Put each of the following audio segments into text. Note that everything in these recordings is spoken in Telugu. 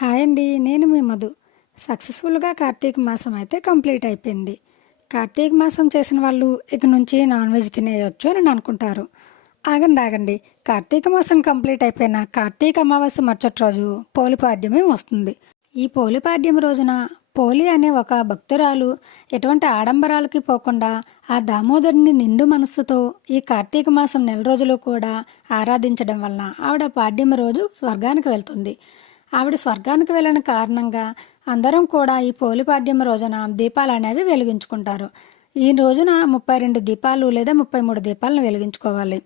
హాయ్ అండి నేను మీ మధు. సక్సెస్ఫుల్గా కార్తీక మాసం అయితే కంప్లీట్ అయిపోయింది. కార్తీక మాసం చేసిన వాళ్ళు ఇక నుంచి నాన్ వెజ్ తినేయొచ్చు అని అనుకుంటారు. ఆగండి ఆగండి. కార్తీక మాసం కంప్లీట్ అయిపోయిన కార్తీక అమావాస్య మరుసటి రోజు పోలిపాడ్యమే వస్తుంది. ఈ పోలిపాడ్యం రోజున పోలి అనే ఒక భక్తురాలు ఎటువంటి ఆడంబరాలకి పోకుండా ఆ దామోదరుని నిండు మనస్సుతో ఈ కార్తీక మాసం నెల రోజులు కూడా ఆరాధించడం వలన ఆవిడ పాడ్యం రోజు స్వర్గానికి వెళ్తుంది. ఆవిడ స్వర్గానికి వెళ్ళిన కారణంగా అందరం కూడా ఈ పోలిపాడ్యం రోజున దీపాలు అనేవి వెలిగించుకుంటారు. ఈ రోజున ముప్పై రెండు దీపాలు లేదా ముప్పై మూడు దీపాలను వెలిగించుకోవాలి.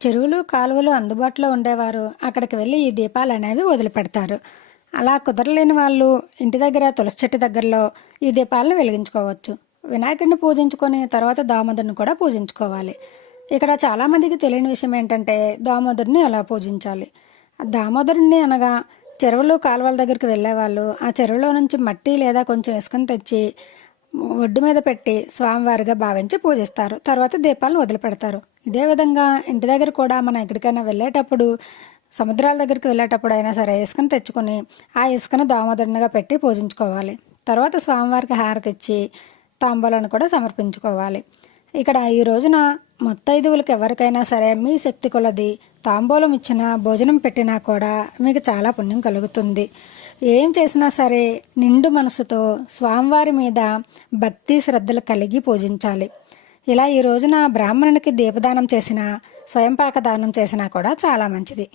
చెరువులు కాలువలు అందుబాటులో ఉండేవారు. అక్కడికి వెళ్ళి ఈ దీపాలు అనేవి వదిలిపెడతారు. అలా కుదరలేని వాళ్ళు ఇంటి దగ్గర తులసి చెట్టు దగ్గరలో ఈ దీపాలను వెలిగించుకోవచ్చు. వినాయకుడిని పూజించుకొని తర్వాత దామోదరుని కూడా పూజించుకోవాలి. ఇక్కడ చాలామందికి తెలియని విషయం ఏంటంటే దామోదరుని ఎలా పూజించాలి? దామోదరుణ్ణి దామోదరుని అనగా చెరువులు కాలువల దగ్గరికి వెళ్ళేవాళ్ళు. ఆ చెరువులో నుంచి మట్టి లేదా కొంచెం ఇసుకను తెచ్చి ఒడ్డు మీద పెట్టి స్వామివారిగా భావించి పూజిస్తారు. తర్వాత దీపాలను వదిలిపెడతారు. ఇదే విధంగా ఇంటి దగ్గర కూడా మనం ఎక్కడికైనా వెళ్ళేటప్పుడు సముద్రాల దగ్గరికి వెళ్ళేటప్పుడు అయినా సరే ఇసుకను తెచ్చుకొని ఆ ఇసుకను దామోదరునిగా పెట్టి పూజించుకోవాలి. తర్వాత స్వామివారికి హారతి ఇచ్చి తాంబూలను కూడా సమర్పించుకోవాలి. ఇక్కడ ఈ రోజున మొత్తైదువులకు ఎవరికైనా సరే మీ శక్తి కొలది తాంబూలం ఇచ్చినా భోజనం పెట్టినా కూడా మీకు చాలా పుణ్యం కలుగుతుంది. ఏం చేసినా సరే నిండు మనసుతో స్వామివారి మీద భక్తి శ్రద్ధలు కలిగి పూజించాలి. ఇలా ఈ రోజున బ్రాహ్మణునికి దీపదానం చేసినా స్వయంపాక దానం చేసినా కూడా చాలా మంచిది.